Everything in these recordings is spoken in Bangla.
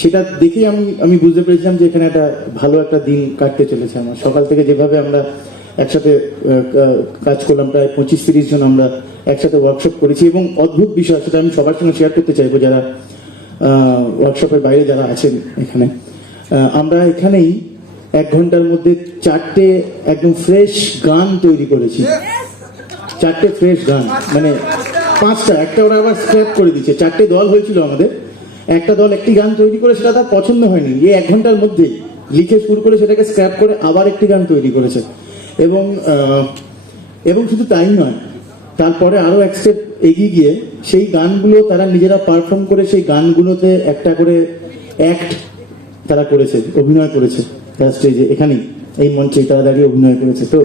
সেটা দেখেই আমি বুঝতে পেরেছিলাম যে এখানে একটা ভালো একটা দিন কাটতে চলেছে আমার। সকাল থেকে যেভাবে আমরা একসাথে কাজ করলাম, প্রায় 25-30 জন আমরা একসাথে ওয়ার্কশপ করেছি, এবং অদ্ভুত বিষয়, সেটা আমি সবার সঙ্গে শেয়ার করতে চাইবো যারা ওয়ার্কশপের বাইরে যারা আছেন এখানে। আমরা এখানেই 1 ঘন্টার মধ্যে 4টে একদম ফ্রেশ গান তৈরি করেছি। 4টে ফ্রেশ গান, মানে 5টা, একটা ওরা আবার স্ক্র্যাপ করে দিচ্ছে। 4টে দল হয়েছিল আমাদের, একটা দল একটি গান তৈরি করে সেটা তার পছন্দ হয়নি, 1 ঘন্টার মধ্যেই লিখে শুরু করে সেটাকে স্ক্র্যাপ করে আবার একটি গান তৈরি করেছে। এবং শুধু তাই নয়, তারপরে আরো এক স্টেপ এগিয়ে গিয়ে সেই গানগুলো তারা নিজেরা পারফর্ম করে সেই গানগুলোতে একটা করে অ্যাক্ট তারা করেছে, অভিনয় করেছে তারা স্টেজে, এখানেই এই মঞ্চে তারা দাঁড়িয়ে অভিনয় করেছে। তো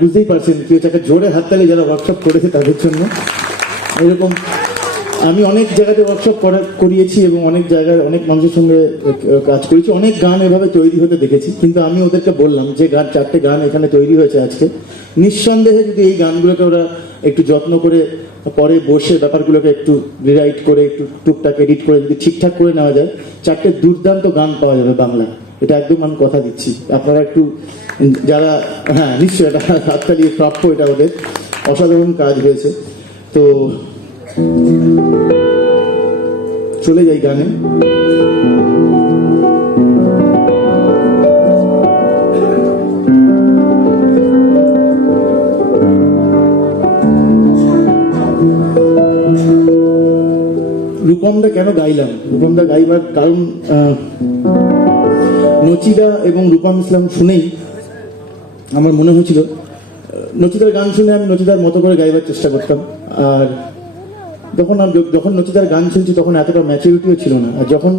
বুঝতেই পারছেন কি হচ্ছে, একটা জোরে হাততালি যারা ওয়ার্কশপ করেছে তাদের জন্য। এরকম আমি অনেক জায়গাতে ওয়ার্কশপ করিয়েছি এবং অনেক জায়গায় অনেক মানুষের সঙ্গে কাজ করেছি, অনেক গান এভাবে তৈরি হতে দেখেছি। কিন্তু আমি ওদেরকে বললাম যে 4টে গান এখানে তৈরি হয়েছে আজকে, নিঃসন্দেহে যদি এই গানগুলোকে ওরা একটু যত্ন করে পরে বসে ব্যাপারগুলোকে একটু রিরাইট করে একটু টুকটাক এডিট করে যদি ঠিকঠাক করে নেওয়া যায়, 4টে দুর্দান্ত গান পাওয়া যাবে বাংলা। এটা একদম আমি কথা দিচ্ছি। আপনারা একটু যারা, হ্যাঁ নিশ্চয়ই, এটা হাততালি প্রাপ্য, এটা ওদের অসাধারণ কাজ হয়েছে। তো চলে যাই গানে। রূপমদা কেন গাইলাম? রূপমদা গাইবার কারণ নচিদা এবং রূপম ইসলাম শুনেই আমার মনে হয়েছিল, নচিদার গান শুনে আমি নচিদার মতো করে গাইবার চেষ্টা করতাম। আর যখন নচিদার গান শুনছি তখন এতটা ম্যাচুরিটিও ছিল না। আর যখন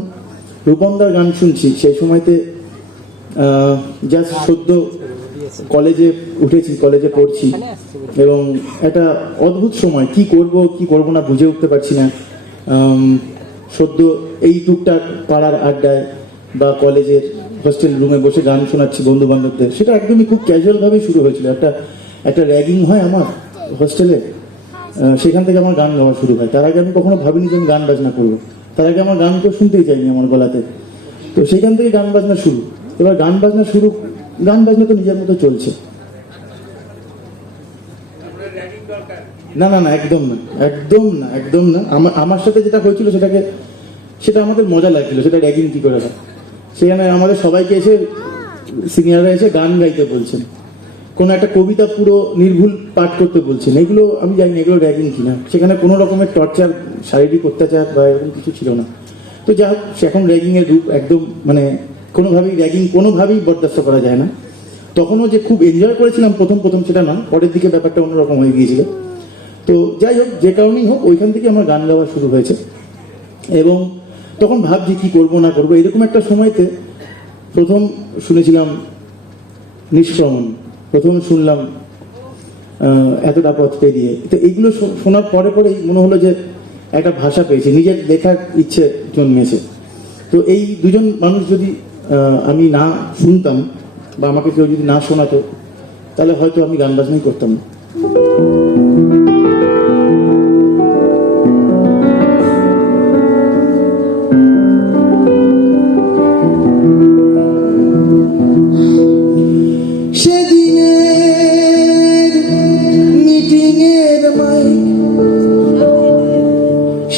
রূপমদার গান শুনছি সেই সময়তে জাস্ট সদ্য কলেজে উঠেছি, কলেজে পড়ছি, এবং একটা অদ্ভুত সময়, কি করব না বুঝে উঠতে পারছি না। সদ্য এই টুকটাক পাড়ার আড্ডায় বা কলেজের হোস্টেল রুমে বসে গান শোনাচ্ছি বন্ধু বান্ধবদের, সেটা একদমই খুব ক্যাজুয়াল ভাবে শুরু হয়েছিল। একটা র্যাগিং হয় আমার হোস্টেলে, সেখান থেকে আমার গান গাওয়া শুরু হয়। তার আগে আমি কখনো ভাবিনি যে আমি গান বাজনা করবো, তার আগে আমার গান কেউ শুনতেই চাইনি আমার গলাতে। তো সেখান থেকে গান বাজনা শুরু। এবার গান বাজনা তো নিজের মতো চলছে। না, একদম না। আমার সাথে যেটা হয়েছিল সেটা আমাদের মজা লাগছিল, সেটা র্যাগিং কি করে হয়। সেখানে আমাদের সবাইকে এসে সিনিয়ররা এসে গান গাইতে বলছেন, কোনো একটা কবিতা পুরো নির্ভুল পাঠ করতে বলছেন। এগুলো আমি জানি না এগুলো র্যাগিং কিনা। সেখানে কোনো রকমের টর্চার, শারীরিক অত্যাচার বা এরকম কিছু ছিল না। তো যা হোক, এখন র্যাগিং এর রূপ একদম, মানে কোনোভাবেই বরদাস্ত করা যায় না। তখনও যে খুব এনজয় করেছিলাম প্রথম সেটা না, পরের দিকে ব্যাপারটা অন্যরকম হয়ে গিয়েছিল। তো যাই হোক, যে কারণেই হোক, ওইখান থেকে আমার গান গাওয়া শুরু হয়েছে। এবং তখন ভাবছি কি করবো না করবো, এরকম একটা সময়তে প্রথম শুনেছিলাম নিষ্ক্রমণ, প্রথম শুনলাম এতটা পথ পেরিয়ে। তো এইগুলো শোনার পরেই মনে হলো যে একটা ভাষা পেয়েছি, নিজের লেখার ইচ্ছে জন্মেছে। তো এই দুজন মানুষ যদি আমি না শুনতাম বা আমাকে কেউ যদি না শোনাতো, তাহলে হয়তো আমি গান বাজনাই করতাম না।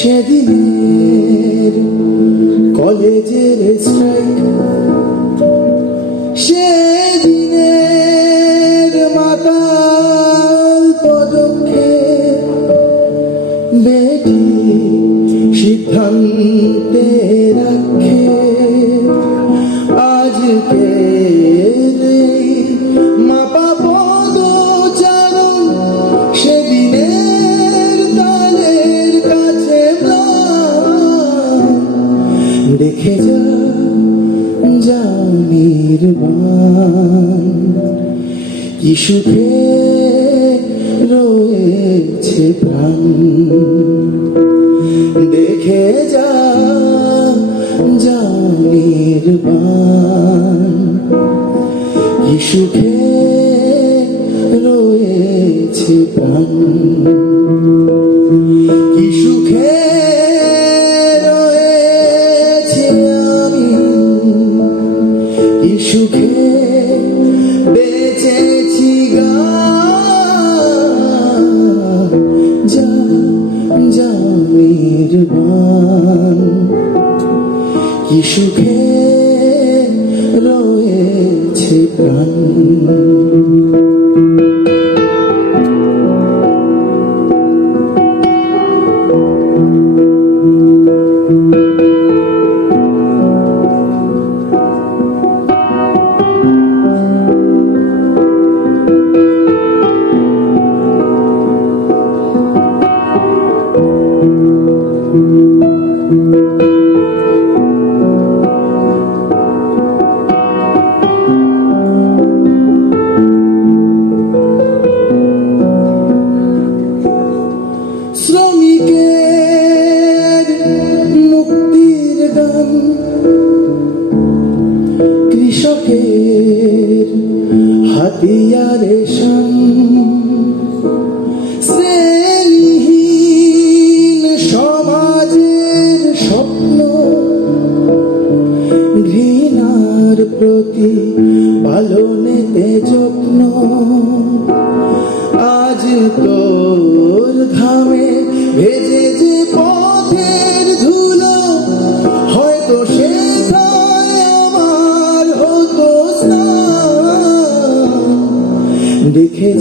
সেদিনের কলেজের স্ট্রাইক, সেদিনের মাতাল পদক্ষেপ, বেটি সিদ্ধান্তে রাখে আজকে মাপা পদচারণ, সেদিনের তালের কাছে দেখে যাও নির্বাণ, কি সুখে রয়েছে প্রাণ। দেখে যাও নির্বাণ, কি সুখে রয়েছে প্রাণ, কি সুখে রয়েছে সুখে রয়েছে প্রাণ। শ্রমিকের মুক্তির গান, কৃষকের হাতিয়ারে শান, শ্রেণীহীন সমাজের স্বপ্ন, ঘৃণার প্রতি পালনেতে যত্ন। আজ তোর ঘামে ভেজে যে পথের ধুলো, হয়তো সেটাই আমার হতো স্নান। দেখে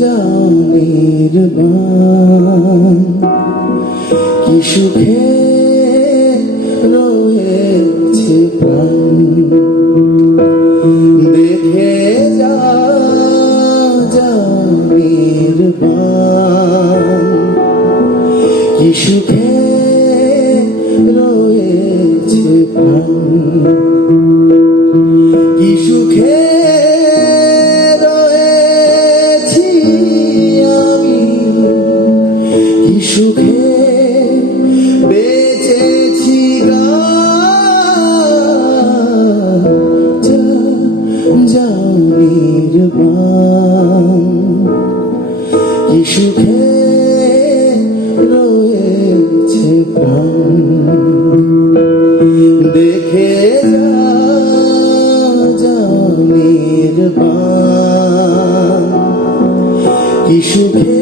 যা নির্বাণ, কি সুখে রয়েছে প্রাণ। দেখে যা নির্বাণ, কি সুখে রয়েছে প্রাণ। কি সুখে রয়েছি আমি, কি সুখে বেঁচেছি গা। নির্বাণ, কি সুখে রয়েছে প্রাণ। দেখে যা নির্বাণ, কি সুখে